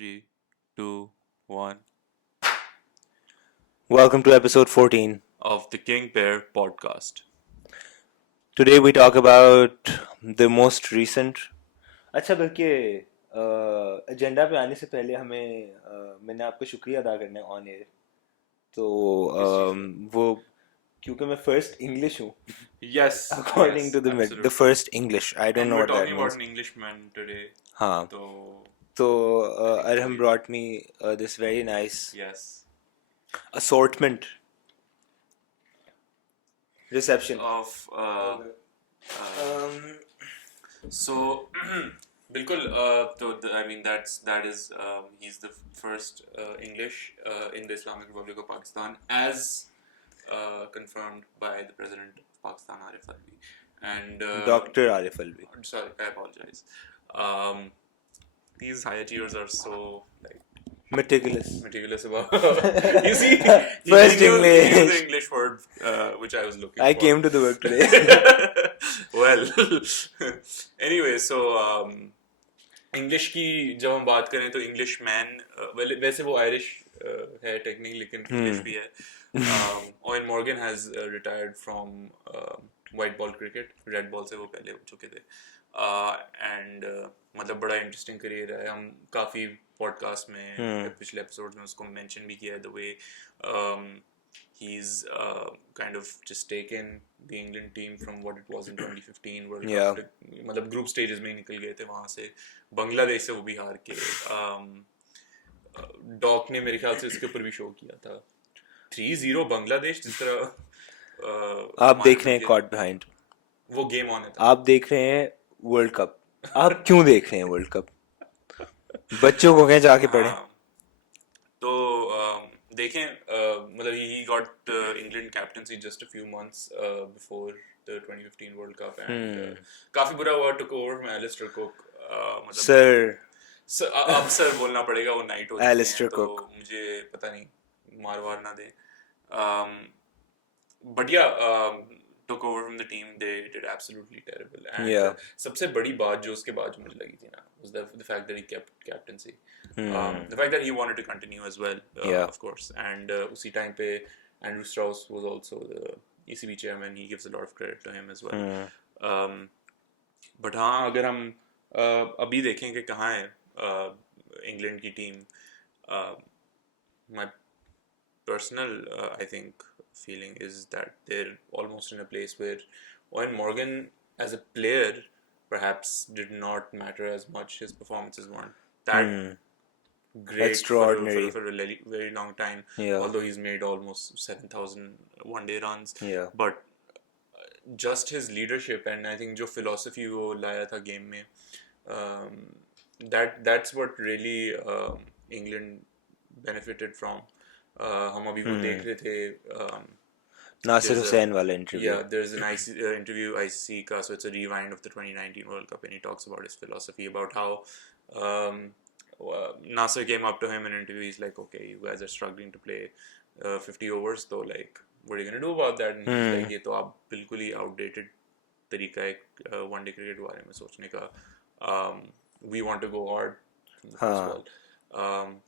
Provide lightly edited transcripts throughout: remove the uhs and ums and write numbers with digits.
Three, two, one. Welcome to episode 14 of the King Pair podcast. Today we talk about the most recent. अच्छा बल्कि agenda पे आने से पहले मैंने आपका शुक्रिया अदा करना है ऑन एयर तो वो क्योंकि मैं फर्स्ट इंग्लिश हूँ Yes, according to the absolutely. first English. I don't And know we're what that talking about means. an Englishman today. हाँ तो Arham brought me this very nice assortment reception of so बिल्कुल तो I mean that is he's the first English in the Islamic Republic of Pakistan as confirmed by the President of Pakistan, Arif Alvi, and Dr. Arif Alvi. Sorry, I apologize. These higher tiers are so like meticulous about. You see, first he knew the English. English word which I was looking I for. came to the work today. Well, anyway, so English की जब हम बात करें तो English man वैसे वो Irish है technique लेकिन इंग्लिश भी है. Eoin Morgan has retired from white ball cricket. Red ball से वो पहले हो चुके थे एंड मतलब बड़ा इंटरेस्टिंग करियर है. हम काफ़ी पॉडकास्ट में पिछले एपिसोड में उसको मेंशन भी किया है the way he's kind of just taken the England team from what it was in 2015 World Cup. मतलब ग्रुप स्टेजेस में निकल गए थे वहाँ से. बांग्लादेश से वो भी हार के डॉक ने मेरे ख्याल से इसके ऊपर भी शो किया था 3-0 बांग्लादेश जिस तरह आप देख रहे हैं कॉट बिहाइंड वो गेम ऑन है. आप देख रहे हैं वर्ल्ड कप. आप क्यों देख रहे हैं वर्ल्ड कप? बच्चों को कहें जाके पढ़ें. तो देखें मतलब he got England captaincy just a few months before the 2015 World Cup and काफी बुरा हुआ took over from Alistair Cook. मतलब अब सर बोलना पड़ेगा वो नाइट हो Alistair Cook. तो मुझे पता नहीं मार ना दे. But yeah, took over from the team. They did absolutely terrible. And सबसे बड़ी बात जो उसके बाद जो मुझे लगी थी ना was the fact that he kept captaincy. The fact that he wanted to continue as well, of course. And उसी time पे Andrew Strauss was also the ECB chairman. He gives a lot of credit to him as well. But हाँ अगर हम अभी देखें कि कहाँ है इंग्लैंड की team, my personal I think feeling is that they're almost in a place where Eoin Morgan as a player perhaps did not matter as much. His performances weren't that great extraordinary for a very long time, although he's made almost 7,000 one-day runs. But just his leadership and I think जो philosophy वो लाया था game में, that's what really England benefited from. हम अभी वो देख रहे थे Nasser Hussain वाला interview. Yeah, there's an interview ICC का, so it's a rewind of the 2019 World Cup and he talks about his philosophy about how Nasser came up to him in an interview. He's like, okay, you guys are struggling to play 50 overs, so like what are you gonna do about that? And he's like, ये तो आप बिल्कुल ही outdated तरीका है one day cricket के बारे में सोचने का. We want to go hard from the first ball.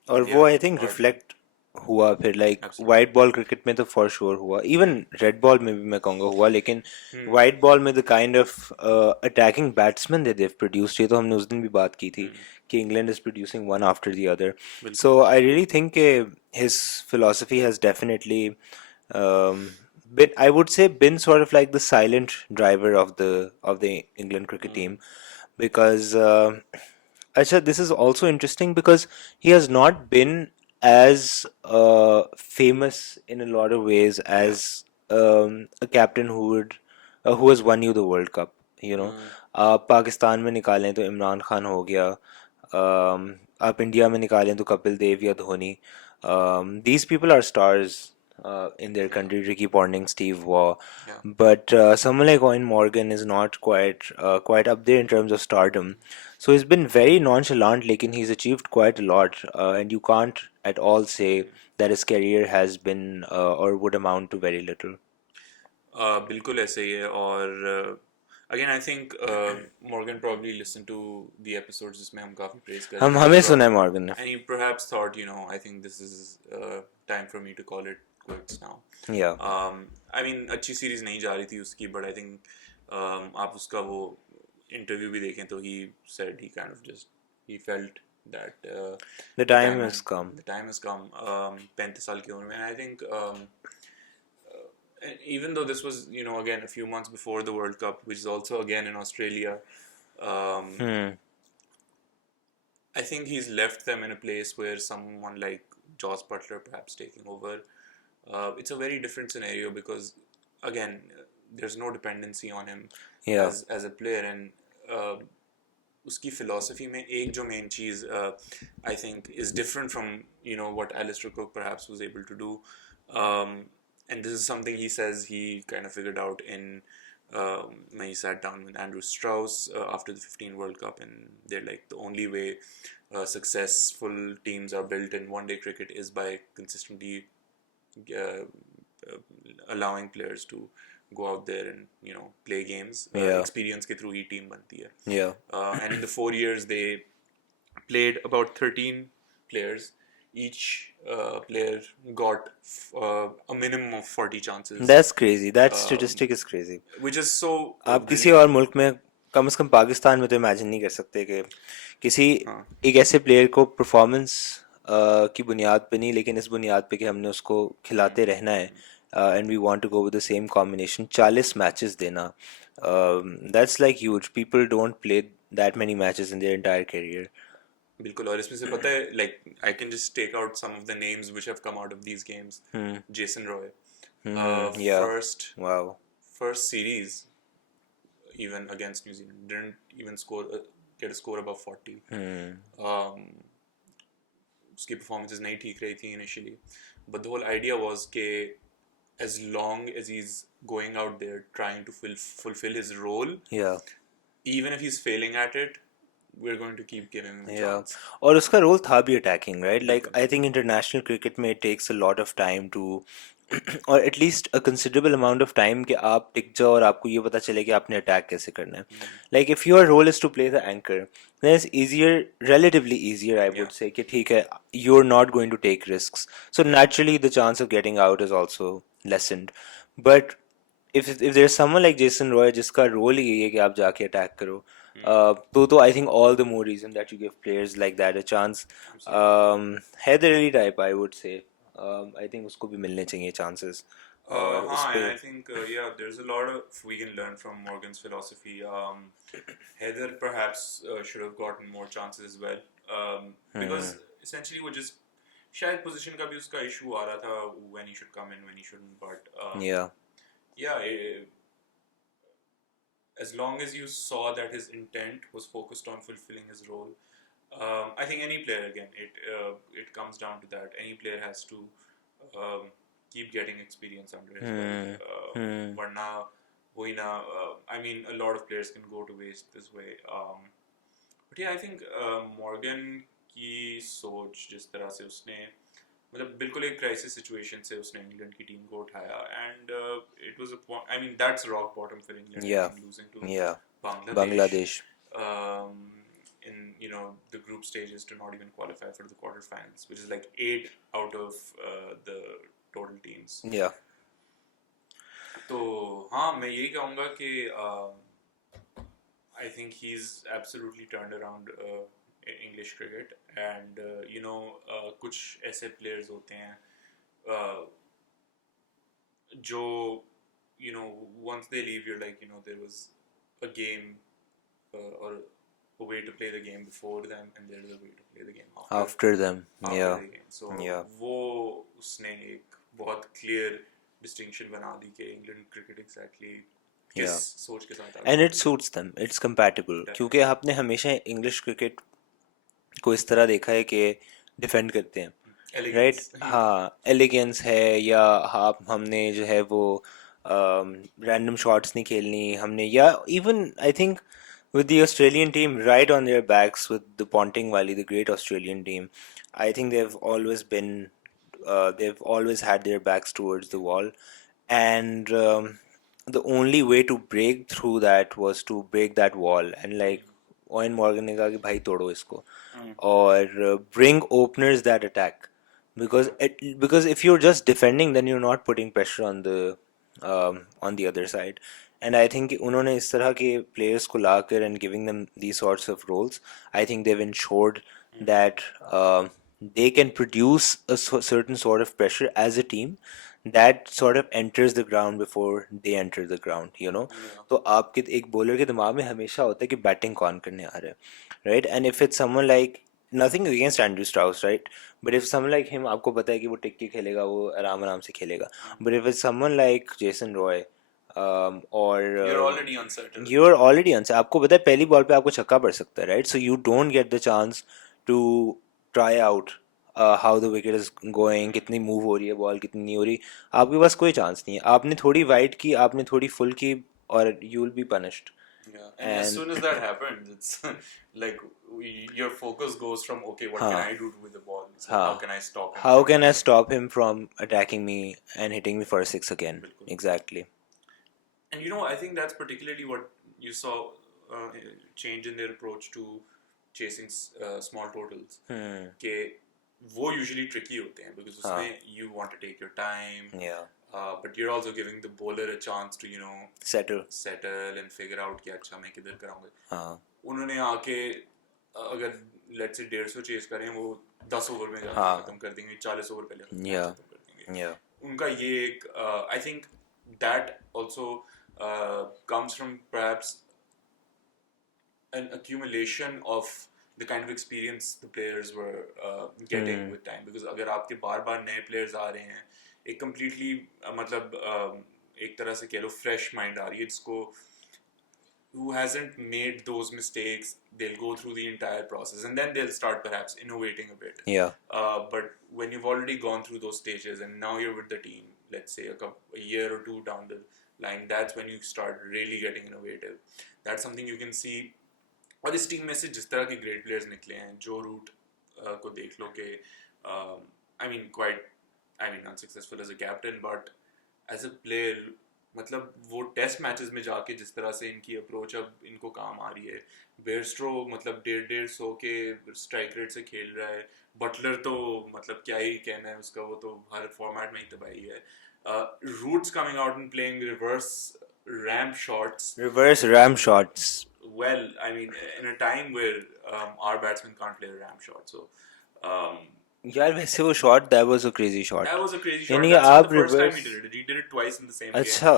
और वो I think reflect हुआ फिर like white ball cricket में तो for sure हुआ, even red ball में भी मैं कहूँगा हुआ, लेकिन white ball में the kind of attacking batsmen that they've produced, ये तो हमने उस दिन भी बात की थी कि England is producing one after the other. So I really think his philosophy has definitely I would say been sort of like the silent driver of the England cricket team, because Acha, this is also interesting because he has not been as famous in a lot of ways as a captain who has won you the World Cup, you know. आप पाकिस्तान में निकालें तो इमरान खान हो गया, आप India में निकालें तो कपिल देव या Dhoni. These people are stars in their country. Ricky Ponting, Steve Waugh, but someone like Eoin Morgan is not quite up there in terms of stardom. So he's been very nonchalant, lekin he's achieved quite a lot, and you can't at all say that his career has been or would amount to very little. बिल्कुल ऐसे ही है. और again, I think Morgan probably listened to the episodes जिसमें हम काफी praise कर हम रहे हमें थे, सुना है मॉर्गन ने. and he perhaps thought, I think this is time for me to call it quits now. Yeah. I mean, अच्छी series नहीं जा रही थी उसकी, but I think आप उसका वो interview भी देखें तो he said he kind of just he felt that The time has come. the time has come. 35 साल की उम्र में, and I think and even though this was again a few months before the World Cup, which is also again in Australia, I think he's left them in a place where someone like Joss Butler perhaps taking over. It's a very different scenario because again there's no dependency on him Yeah. as a player, and उसकी philosophy में एक जो main cheese I think is different from what Alistair Cook perhaps was able to do, and this is something he says he kind of figured out in when he sat down with Andrew Strauss after the 15 World Cup, and they're like, the only way successful teams are built in one-day cricket is by consistently allowing players to go out there and play games. Experience के through ही team बनती है. Yeah. And in the 4 years they played about 13 players. Each player got a minimum of 40 chances. That's crazy. That statistic is crazy. Which is so. आप किसी और मुल्क में कम से कम पाकिस्तान में तो इमेजिन नहीं कर सकते कि किसी एक ऐसे प्लेयर को परफॉर्मेंस की बुनियाद पे नहीं, लेकिन इस बुनियाद पे कि हमने उसको खिलाते रहना है and we want to go with the same combination 40 matches देना. That's like huge. People don't play that many matches in their entire career. बिल्कुल. और इसमें से पता है, like I can just take out some of the names which have come out of these games. Jason Roy, first series even against New Zealand didn't even get a score above 40. उसकी performances नहीं ठीक रही थी initially, but the whole idea was कि as long as he's going out there trying to fulfill his role, even if he's failing at it, we're going to keep giving him a chance. और उसका role था भी attacking, right? Like I think international cricket में it takes a lot of time to or at least a considerable amount of time कि आप टिक जाओ और आपको ये पता चले कि आपने अटैक कैसे करना है. Like if your role is to play the anchor, then it's easier, relatively easier I would say कि ठीक है, you're not going to take risks, so naturally the chance of getting out is also lessened. But if there's someone like Jason Roy जिसका role ही यही है कि आप जाके attack करो, तो I think all the more reason that you give players like that a chance. Heather Ali type I would say. I think उसको भी मिलने चाहिए chances. And I think there's a lot of we can learn from Morgan's philosophy. Heather perhaps should have gotten more chances as well, because essentially वो just शायद position का भी उसका issue आ रहा था, when he should come in, when he shouldn't, but as long as you saw that his intent was focused on fulfilling his role, I think any player, again, it comes down to that. Any player has to keep getting experience under his belt. Varna, I mean, a lot of players can go to waste this way. But yeah, I think Morgan की सोच जिस तरह से उसने मतलब बिल्कुल एक crisis situation से उसने इंग्लैंड की टीम को उठाया, and it was I mean that's rock bottom for England, losing to Bangladesh in the group stages to not even qualify for the quarterfinals, which is like 8 out of the total teams. तो हाँ, मैं यही कहूँगा कि I think he's absolutely turned around English cricket, and कुछ ऐसे players होते हैं जो once they leave you're like there was a game or a way to play the game before them, and there's a way to play the game after them. the game. So वो उसने एक बहुत clear distinction बना दी कि England cricket exactly किस सोच के साथ, and it suits them, it's compatible. क्योंकि आपने हमेशा English cricket को इस तरह देखा है कि डिफेंड करते हैं, राइट? हाँ, एलिगेंस है, या हमने जो है वो रैंडम शॉट्स नहीं खेलनी हमने, या even I think with the Australian team right on their backs with the Ponting Wali, the great Australian team, I think they've always had their backs towards the wall, and the only way to break through that was to break that wall, and like Owen Morgan ने कहा कि भाई तोड़ो इसको और bring openers that attack, because if you're just defending, then you're not putting pressure on the other side. And I think उन्होंने इस तरह के players को लाकर and giving them these sorts of roles, I think they've ensured that they can produce a certain sort of pressure as a team that sort of enters the ground before they enter the ground, you know. तो आपके एक bowler के दिमाग में हमेशा होता है कि batting कौन करने आ रहा है, right? And if it's someone like, nothing against Andrew Strauss, right? But if someone like him, आपको पता है कि वो टिक के खेलेगा, वो आराम आराम से खेलेगा. But if it's someone like Jason Roy, or you're already uncertain. you're already uncertain. आपको पता है पहली बॉल पे आपको छक्का पड़ सकता है, right? So you don't get the chance to try out how the wicket is going, कितनी मूव हो रही है बॉल, कितनी नहीं हो रही. आपके पास कोई चांस नहीं है. आपने थोड़ी वाइड की, आपने थोड़ी फुल की, और you will be punished. Yeah, and as soon as that happens, it's like your focus goes from, okay, what can I do with the ball? So how can I stop him? How can I stop him from attacking me and hitting me for a six again? Bilkul. Exactly. And you know, I think that's particularly what you saw change in their approach to chasing small totals. कि वो usually tricky होते हैं because उसमें you want to take your time. Yeah. But you're also giving the bowler a chance to, you know, settle and figure out कि अच्छा मैं किधर कराऊंगा. उन्होंने आके अगर let's say 150 चेस करें, वो 10 ओवर में जाके खत्म कर देंगे, 40 ओवर पहले खत्म कर देंगे. उनका ये एक I think that also comes from perhaps an accumulation of the kind of experience the players were getting with time. Because अगर आपके बार-बार नए players आ रहे हैं, एक completely मतलब एक तरह से कह लो fresh mind आ रही है जिसको, who hasn't made those mistakes, they'll go through the entire process and then they'll start perhaps innovating a bit. Yeah. But when you've already gone through those stages and now you're with the team, let's say a year or two down the line, that's when you start really getting innovative. That's something you can see. और इस team में से जिस तरह के great players निकले हैं, जो रूट को देख लो कि I mean unsuccessful as a captain, but as a player, मतलब वो टेस्ट मैचेस में जाके जिस तरह से इनकी अप्रोच अब इनको काम आ रही है. बेयरस्ट्रो मतलब 150 के स्ट्राइक रेट से खेल रहा है. बटलर तो मतलब क्या ही कहना है उसका, वो तो हर फॉर्मेट में ही तबाही है. Roots coming out and playing reverse ram shots. Well, I mean, in a time where our batsmen can't play a ram shot, so यार वैसे वो shot, that was a crazy shot. That was a crazy shot. यानी That's not the first reverse... time he did it. He did it twice in the same अच्छा,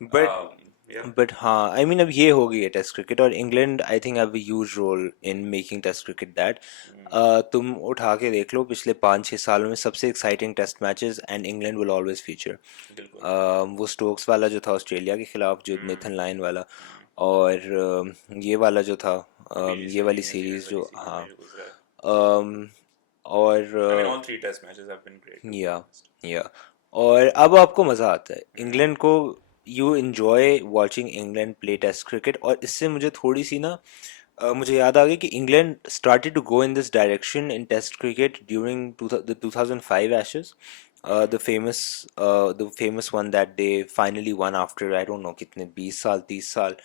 game. But हाँ, I mean अब ये हो गई है test cricket, और England I think have a huge role in making test cricket that. तुम उठा के देख लो पिछले 5-6 सालों में सबसे exciting test matches, and England will always feature. वो स्टोक्स वाला जो था ऑस्ट्रेलिया के खिलाफ, जो नेथन लायन वाला, और ये वाला जो था, ये वाली सीरीज जो, हाँ, और I mean, all 3 test matches have been great. Yeah. और अब आपको मज़ा आता है इंग्लैंड को. You enjoy watching England play test cricket. और इससे मुझे थोड़ी सी ना मुझे याद आ गई कि England started to go in this direction in test cricket during the 2005 Ashes. the famous one that they finally won after I don't know कितने 20 साल 30 साल.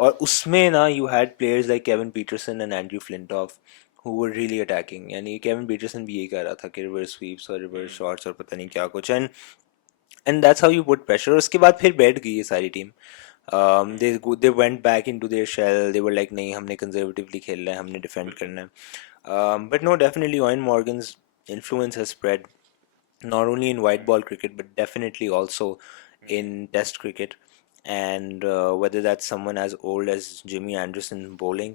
और उसमें ना you had players like Kevin Peterson and Andrew Flintoff who were really attacking. यानी Kevin Pietersen भी यही कह रहा था कि रिवर्स स्वीप्स और रिवर्स शॉट्स और पता नहीं क्या कुछ, and that's how you put pressure. उसके बाद फिर बैठ गई ये सारी team. they went back into their shell. they were like नहीं, हमने कंजर्वेटिवली खेलना है, हमने डिफेंड करना है. But no, definitely Eoin Morgan's influence has spread not only in white ball cricket but definitely also in test cricket. And whether that's someone as old as Jimmy Anderson bowling,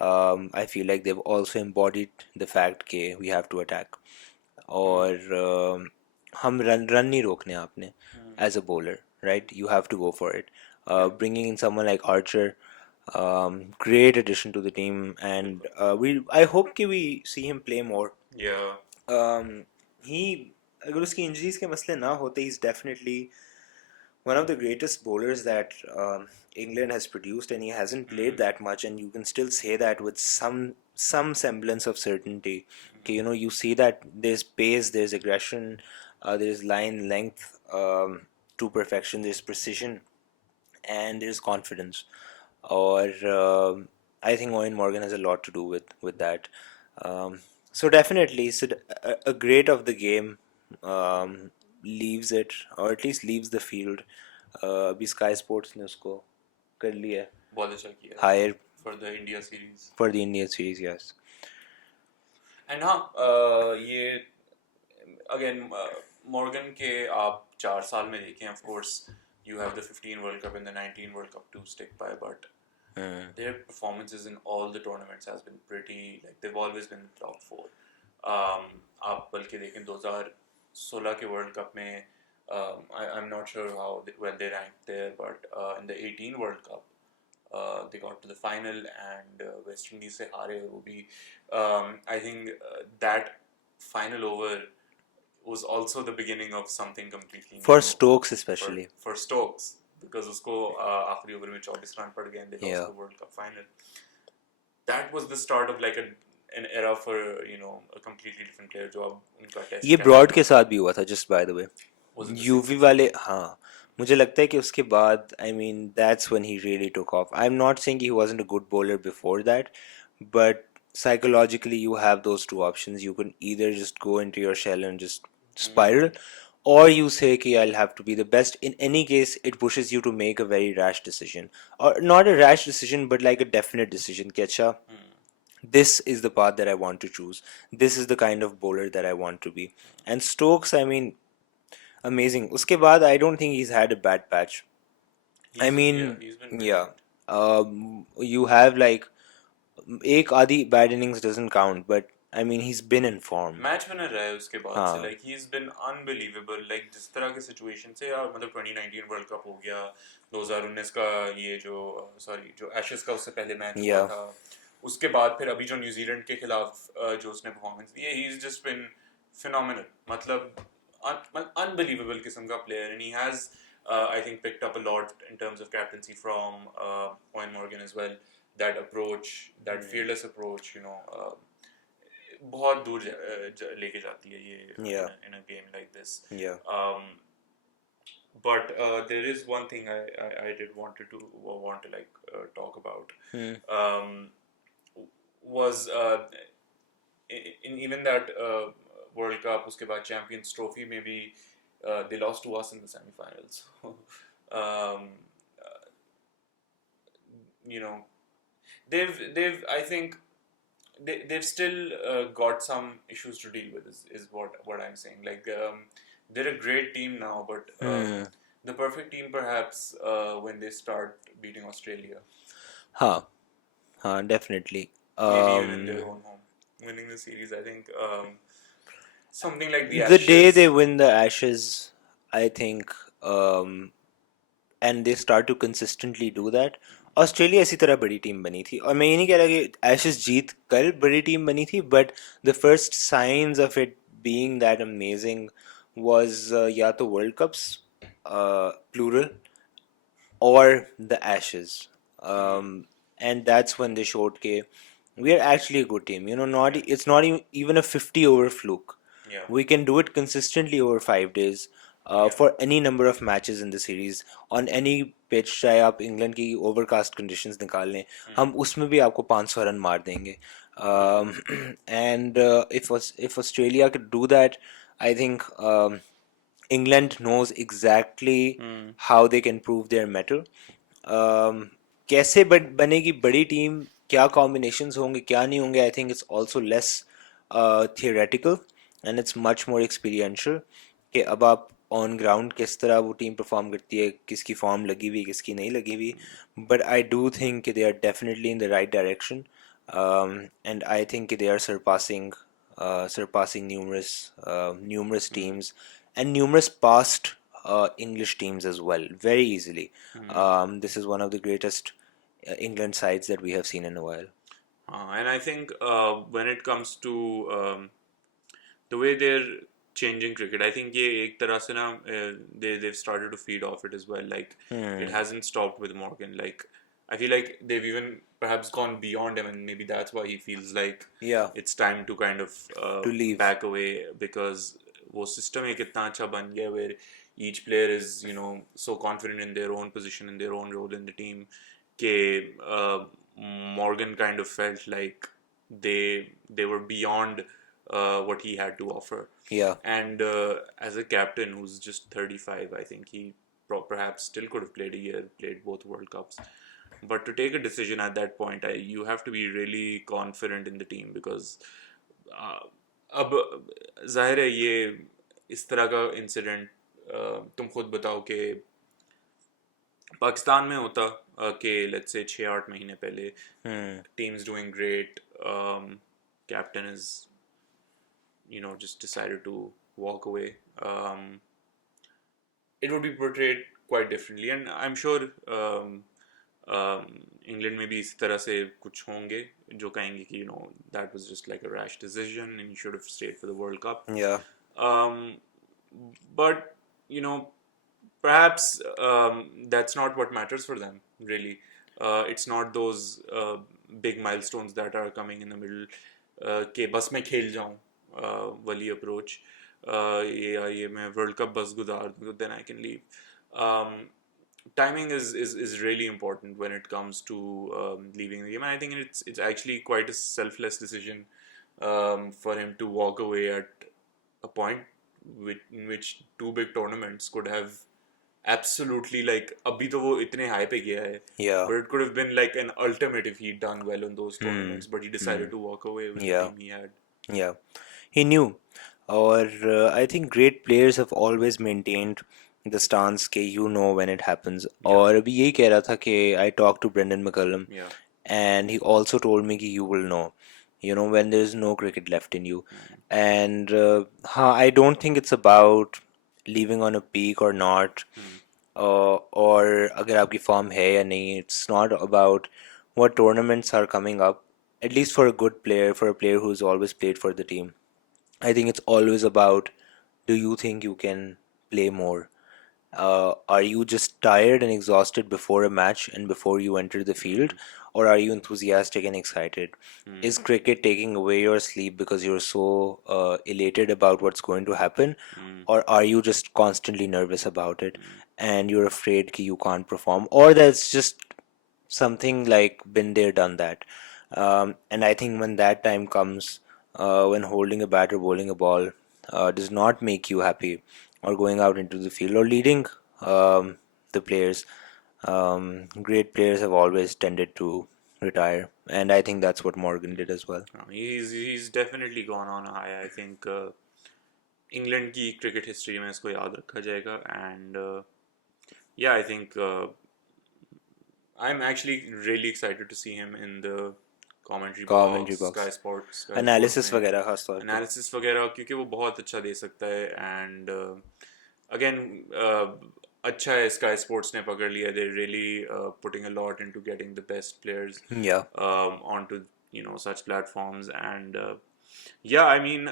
I feel like they've also embodied the fact that we have to attack. और हम run नहीं रोकने आपने as a bowler, right? You have to go for it. Bringing in someone like Archer, great addition to the team, and I hope that we see him play more. He अगर उसकी injuries के मसले ना होते, he's definitely one of the greatest bowlers that England has produced, and he hasn't played that much, and you can still say that with some semblance of certainty. Okay, you know, you see that there's pace, there's aggression, there's line length, to perfection. There's precision and there's confidence. Or I think Eoin Morgan has a lot to do with that. Um, so definitely, so a great of the game leaves it, or at least leaves the field. अभी Sky Sports ने उसको कर लिया है. बहुत अच्छा किया Hire for the India series. For the Indian series, yes. And हाँ ये again Morgan के आप 4 साल में देखें, of course you have the 15 World Cup and the 19 World Cup to stick by, but their performances in all the tournaments has been pretty, like they've always been in the top 4. आप बल्कि देखें 2016 के World Cup में I'm not sure how well they ranked there, but in the 18 World Cup they got to the final and West Indies से हारे. वो भी I think that final over was also the beginning of something completely new for Stokes especially. For Stokes, because उसको आखिरी over में 24 run पड़ गए and they lost the World Cup final. That was the start of like an era for a completely different player. जो अब उनका test ये broad के साथ भी हुआ था, just by the way. UV वाले, हाँ मुझे लगता है कि उसके बाद I mean that's when he really took off. I'm not saying he wasn't a good bowler before that, but psychologically you have those two options. You can either just go into your shell and just spiral, or you say कि I'll have to be the best. In any case, it pushes you to make a very rash decision, or not a rash decision but like a definite decision कि अच्छा this is the path that I want to choose, this is the kind of bowler that I want to be. And Stokes, I mean, amazing. Uske baad, I don't think he's had a bad patch. I mean, yeah. You have like एक आधी bad innings doesn't count, but I mean he's been in form. Match winner रहा है उसके बाद से, like he's been unbelievable. Like जिस तरह के सिचुएशन से यार, मतलब 2019 वर्ल्ड कप हो गया, 2019 का ये जो एशेस का उससे पहले मैच हुआ था, उसके बाद फिर अभी जो न्यूजीलैंड के खिलाफ जो उसने परफॉर्मेंस दी है, he's just been phenomenal. मतलब unbelievable किस्म का player, and he has I think picked up a lot in terms of captaincy from Eoin Morgan as well. That approach, that fearless approach, बहुत दूर लेके जाती है ये in a game like this. But there is one thing I did want to like talk about. Was in even that World Cup, उसके बाद Champions Trophy, maybe they lost to us in the semi-finals. They've I think they've still got some issues to deal with, is what I'm saying. Like they're a great team now, but the perfect team perhaps when they start beating Australia. Definitely. Maybe even in their own home, winning the series. I think something like the Ashes. The day they win the Ashes, I think, and they start to consistently do that. Australia इसी तरह बड़ी team बनी थी, और मैं ये नहीं कह रहा कि एशेस जीत कर बड़ी टीम बनी थी, but the first science of it being that amazing was या तो वर्ल्ड कप्स प्लूरल और the ashes, and that's when they showed ke we are actually a good team. Not it's not even a 50 over fluke. We can do it consistently over 5 days. For any number of matches in the series on any pitch, चाहे आप England की overcast conditions निकाल लें, हम उसमें भी आपको 500 run मार देंगे. And if Australia could do that, I think England knows exactly how they can prove their mettle. कैसे बनेगी बड़ी टीम, क्या कॉम्बिनेशंस होंगे क्या नहीं होंगे, I think it's also less theoretical and it's much more experiential कि अब आप ऑन ग्राउंड किस तरह वो टीम परफॉर्म करती है, किसकी फॉर्म लगी हुई किसकी नहीं लगी हुई. But I do think they are definitely in the right direction, and I think they are surpassing numerous teams and numerous past English teams as well very easily. This is one of the greatest England sides that we have seen in a while. And I think when it comes to the way they're changing cricket, I think ये एक तरह से ना they've started to feed off it as well. Like it hasn't stopped with Morgan. Like I feel like they've even perhaps gone beyond him, and maybe that's why he feels like it's time to kind of to leave, back away, because वो system एक इतना अच्छा बन गया where each player is, you know, so confident in their own position, in their own role in the team. Morgan kind of felt like they were beyond what he had to offer. Yeah. And as a captain who's just 35, I think he perhaps still could have played a year, played both World Cups. But to take a decision at that point, you have to be really confident in the team because अब जाहिर है ये इस तरह का incident तुम खुद बताओ कि पाकिस्तान में होता कि लेट्स से 6-8 महीने पहले teams doing great captain is just decided to walk away, it would be portrayed quite differently. And I'm sure England में भी इस तरह से कुछ होंगे जो कहेंगे कि that was just like a rash decision and you should have stayed for the World Cup. Yeah. But perhaps that's not what matters for them really. It's not those big milestones that are coming in the middle के बस मैं खेल जाऊँ वाली approach. ये मैं World Cup बस गुजार दूँ then I can leave. Timing is really important when it comes to leaving the game, and I think it's actually quite a selfless decision for him to walk away at a point in which two big tournaments could have absolutely like abhi to wo itne high pe gaya hai. Yeah. But it could have been like an ultimate if he'd done well on those tournaments, but he decided to walk away with the team he had. Yeah, he knew. Or I think great players have always maintained the stance के when it happens. और अभी यही कह रहा था कि I talked to Brendan McCullum, and he also told me कि you will know when there's no cricket left in you. And I don't think it's about leaving on a peak or not, or अगर आपकी form है या नहीं. It's not about what tournaments are coming up, at least for a good player, for a player who's always played for the team. I think it's always about, do you think you can play more? Are you just tired and exhausted before a match and before you enter the field, or are you enthusiastic and excited? Is cricket taking away your sleep because you're so elated about what's going to happen, or are you just constantly nervous about it and you're afraid that you can't perform, or that's just something like been there, done that? And I think when that time comes, when holding a bat or bowling a ball does not make you happy, or going out into the field or leading the players, great players have always tended to retire, and I think that's what Morgan did as well. He's definitely gone on a high. I think England की cricket history में इसको याद रखा जाएगा, and yeah, I think I'm actually really excited to see him in the commentary box, Sky Sports, analysis वगैरह खास तौर पे analysis वगैरह, क्योंकि वो बहुत अच्छा दे सकता है. And again अच्छा है Sky Sports ने पकड़ लिया. They're really putting a lot into getting the best players onto such platforms. And yeah, I mean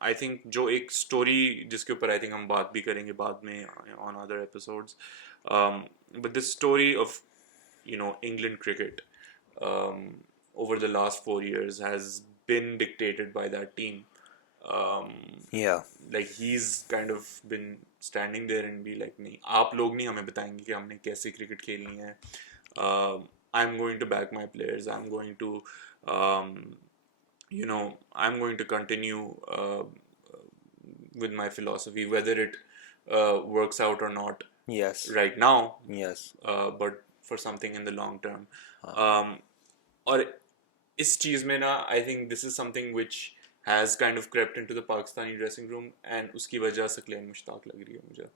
I think जो एक story जिसके ऊपर I think हम बात भी करेंगे बाद में on other episodes, but this story of England cricket over the last 4 years has been dictated by that team. Like he's kind of been standing there and be like, नहीं आप लोग नहीं हमें बताएंगे कि हमने कैसे क्रिकेट खेलनी है. I'm going to back my players. I'm going to I'm going to continue with my philosophy, whether it works out or not. Yes. Right now. Yes. But for something in the long term. और इस चीज़ में ना, I think this is something which has kind of crept into the Pakistani dressing room, and उसकी वजह से claim Mushtaq लग रही है मुझे,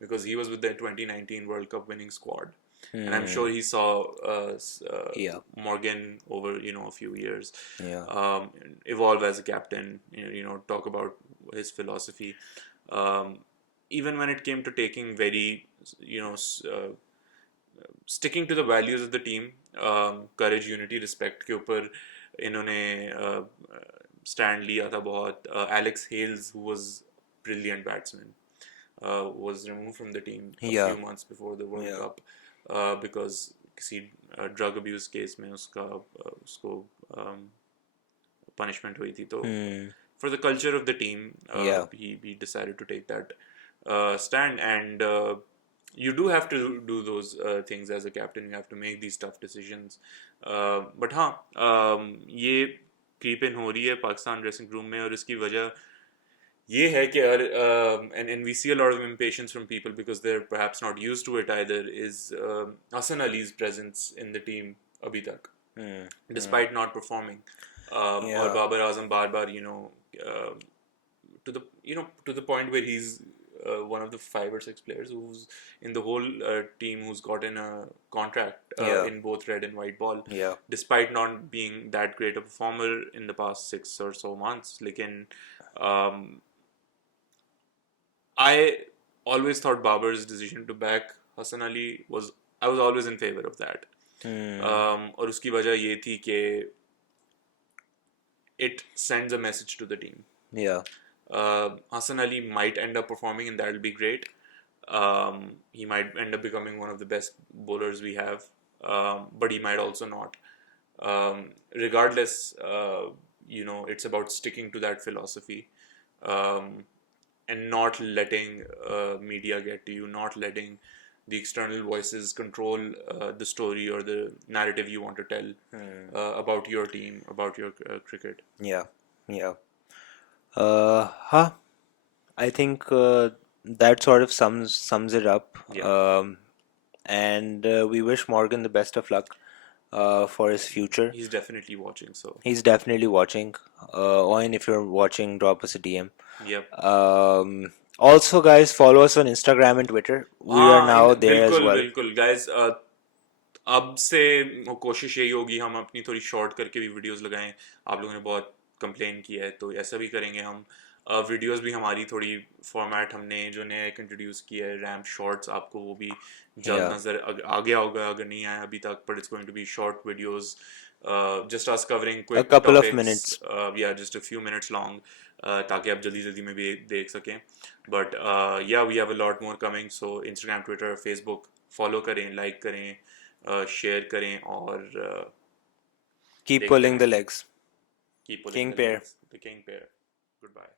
because he was with the 2019 World Cup winning squad, and I'm sure he saw Morgan over a few years evolve as a captain, talk about his philosophy, even when it came to taking very sticking to the values of the team, courage, unity, respect के ऊपर इन्होंने stand लिया था बहुत. Alex Hales, who was brilliant batsman, was removed from the team a few months before the World Cup because किसी drug abuse case में उसको punishment हुई थी. तो for the culture of the team, he decided to take that stand, and you do have to do those things as a captain. You have to make these tough decisions. But हाँ, ये creep in हो रही है Pakistan dressing room में, और इसकी वजह ये है कि and we see a lot of impatience from people because they're perhaps not used to it either, is Hassan Ali's presence in the team abhi tak, despite not performing. Or Babar Azam bar, to the point where he's one of the 5 or 6 players who's in the whole team who's gotten a contract in both red and white ball, despite not being that great a performer in the past 6 or so months. I always thought Babar's decision to back Hassan Ali I was always in favor of that. और उसकी वजह ये थी कि it sends a message to the team. Hassan Ali might end up performing, and that will be great. He might end up becoming one of the best bowlers we have, but he might also not. Regardless, it's about sticking to that philosophy, and not letting media get to you, not letting the external voices control the story or the narrative you want to tell about your team, about your cricket. I think that sort of sums it up. And we wish Morgan the best of luck for his future. He's definitely watching. He's definitely watching. Owen, if you're watching, drop us a DM. Yep. Also, guys, follow us on Instagram and Twitter. We are now there as well. बिल्कुल guys, अब से कोशिश यही होगी हम अपनी थोड़ी short करके भी वीडियोस लगाएं. आप लोगों ने बहुत कंप्लेन किया है, तो ऐसा भी करेंगे हम. वीडियोस भी हमारी थोड़ी फॉर्मेट हमने जो नया एक इंट्रोड्यूस किया है, रैम्प शॉर्ट्स, आपको वो भी जल्द नजर आ गया होगा अगर नहीं आया अभी तक. But it's going to be short videos, just us covering quick a couple topics, of minutes. Just a few minutes long, ताकि आप जल्दी में भी देख सकें. But we have a lot more coming. So Instagram, Twitter, Facebook, follow करें, like करें, share करें, और keep pulling the legs. Keep pulling King the pair. legs. The king pair. Goodbye.